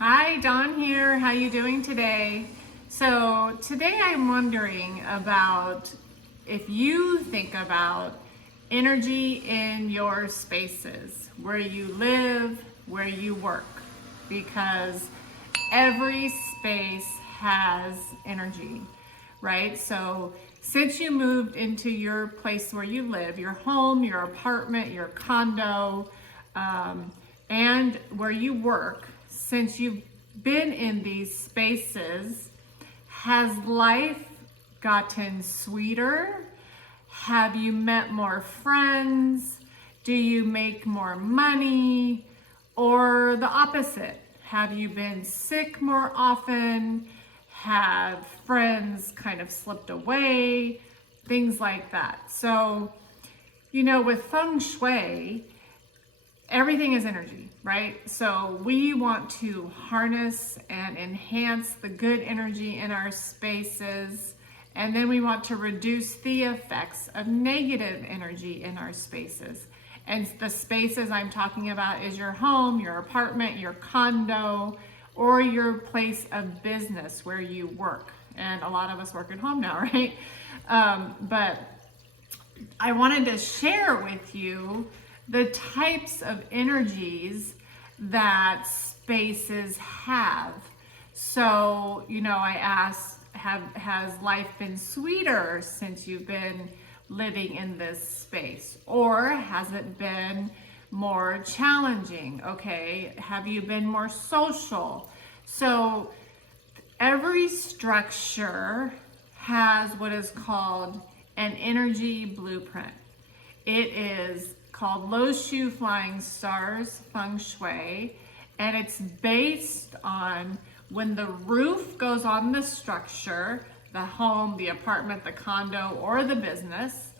Hi, Dawn here. How you doing today? So today I'm wondering about if you think about energy in your spaces, where you live, where you work, because every space has energy, right? So since you moved into your place where you live, your home, your apartment, your condo, and where you work, since you've been in these spaces, has life gotten sweeter? Have you met more friends? Do you make more money? Or the opposite? Have you been sick more often? Have friends kind of slipped away? Things like that. So, with Feng Shui, everything is energy, right? So we want to harness and enhance the good energy in our spaces, and then we want to reduce the effects of negative energy in our spaces. And the spaces I'm talking about is your home, your apartment, your condo, or your place of business where you work. And a lot of us work at home now, right? But I wanted to share with you the types of energies that spaces have. So, I asked, has life been sweeter since you've been living in this space? Or has it been more challenging? Okay, have you been more social? So every structure has what is called an energy blueprint. It is called LoShu Flying Stars Feng Shui, and it's based on when the roof goes on the structure, the home, the apartment, the condo, or the business,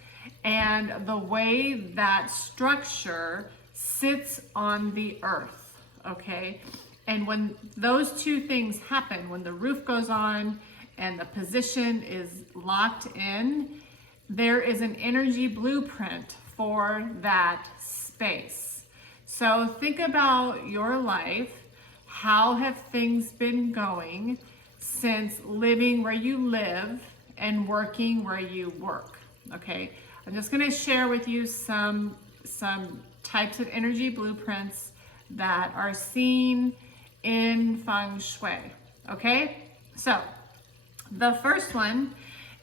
and the way that structure sits on the earth, okay? And when those two things happen, when the roof goes on and the position is locked in, there is an energy blueprint for that space. So think about your life. How have things been going since living where you live and working where you work? Okay, I'm just going to share with you some types of energy blueprints that are seen in Feng Shui. Okay, so the first one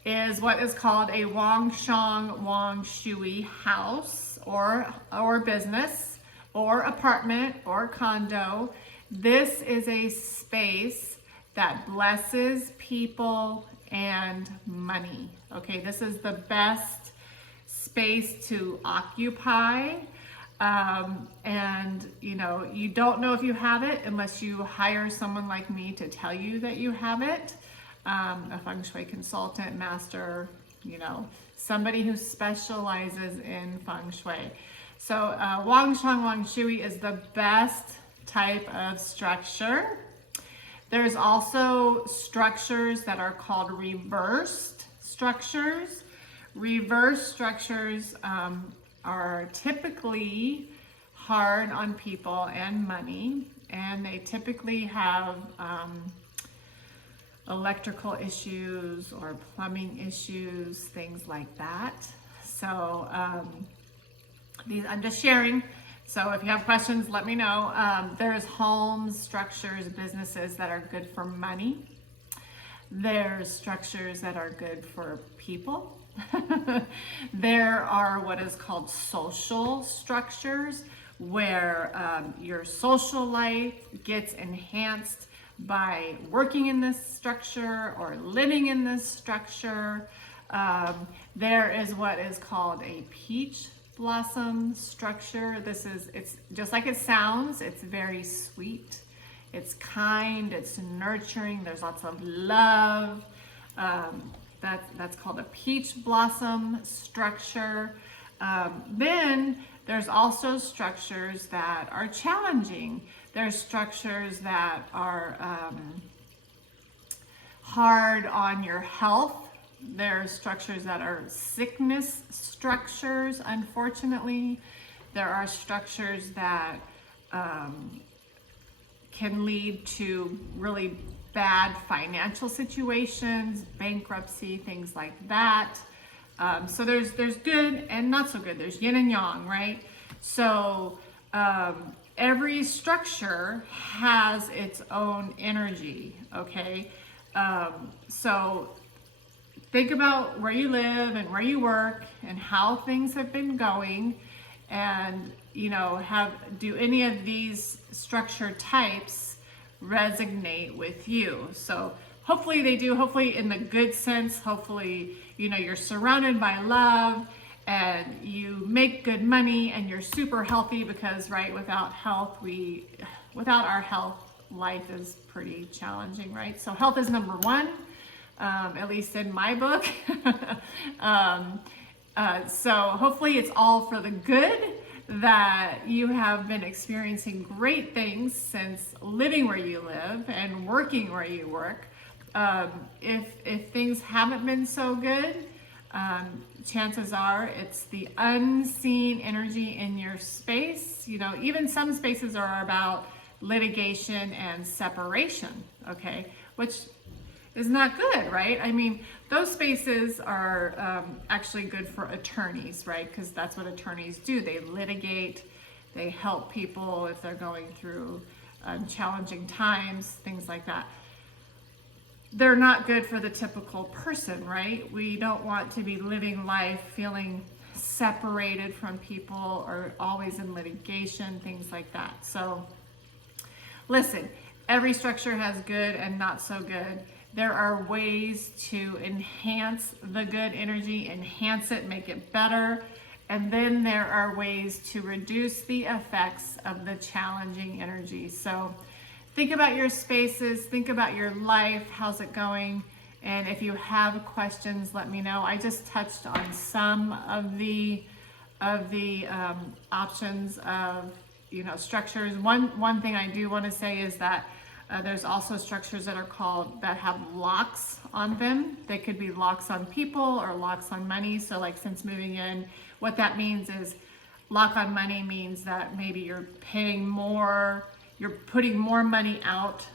is what is called a Wang, Shang, Wang Shui house or business or apartment or condo. This is a space that blesses people and money. Okay, this is the best space to occupy. And you don't know if you have it unless you hire someone like me to tell you that you have it. A Feng Shui consultant, master, somebody who specializes in Feng Shui. So Wang Shang Wang Shui is the best type of structure. There's also structures that are called reversed structures. Reverse structures are typically hard on people and money, and they typically have electrical issues or plumbing issues, things like that. So I'm just sharing. So if you have questions, let me know. There's homes, structures, businesses that are good for money. There's structures that are good for people. There are what is called social structures, where your social life gets enhanced by working in this structure or living in this structure. There is what is called a peach blossom structure. It's just like it sounds. It's very sweet. It's kind, it's nurturing. There's lots of love. That's called a peach blossom structure. Then there's also structures that are challenging. There's structures that are hard on your health. There's structures that are sickness structures, unfortunately. There are structures that can lead to really bad financial situations, bankruptcy, things like that. So there's good and not so good. There's yin and yang, right? So every structure has its own energy, okay? So think about where you live and where you work and how things have been going, and do any of these structure types resonate with you? So hopefully they do, hopefully in the good sense. Hopefully you're surrounded by love and you make good money and you're super healthy, because without our health, life is pretty challenging, right? So health is number one, at least in my book. So hopefully it's all for the good, that you have been experiencing great things since living where you live and working where you work. If things haven't been so good, chances are it's the unseen energy in your space. Even some spaces are about litigation and separation, okay, which is not good, right? I mean, those spaces are actually good for attorneys, right? Because that's what attorneys do. They litigate, they help people if they're going through challenging times, things like that. They're not good for the typical person, right? We don't want to be living life feeling separated from people or always in litigation, things like that. So listen, every structure has good and not so good. There are ways to enhance the good energy, enhance it, make it better. And then there are ways to reduce the effects of the challenging energy. So think about your spaces, think about your life, how's it going? And if you have questions, let me know. I just touched on some of the options of structures. One thing I do want to say is that there's also structures that have locks on them. They could be locks on people or locks on money. So like since moving in, what that means is lock on money means that maybe you're paying more, you're putting more money out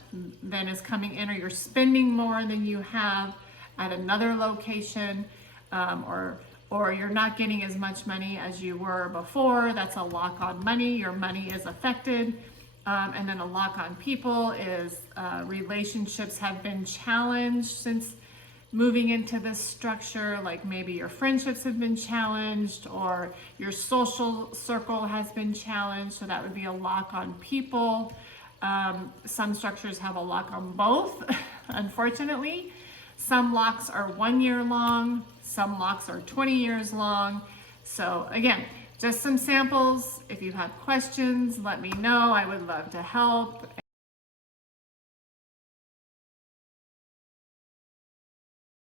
than is coming in, or you're spending more than you have at another location, or you're not getting as much money as you were before. That's a lock on money. Your money is affected. And then a lock on people is relationships have been challenged since moving into this structure. Like maybe your friendships have been challenged or your social circle has been challenged. So that would be a lock on people. Some structures have a lock on both, unfortunately. Some locks are 1 year long. Some locks are 20 years long. So again, just some samples. If you have questions, let me know. I would love to help.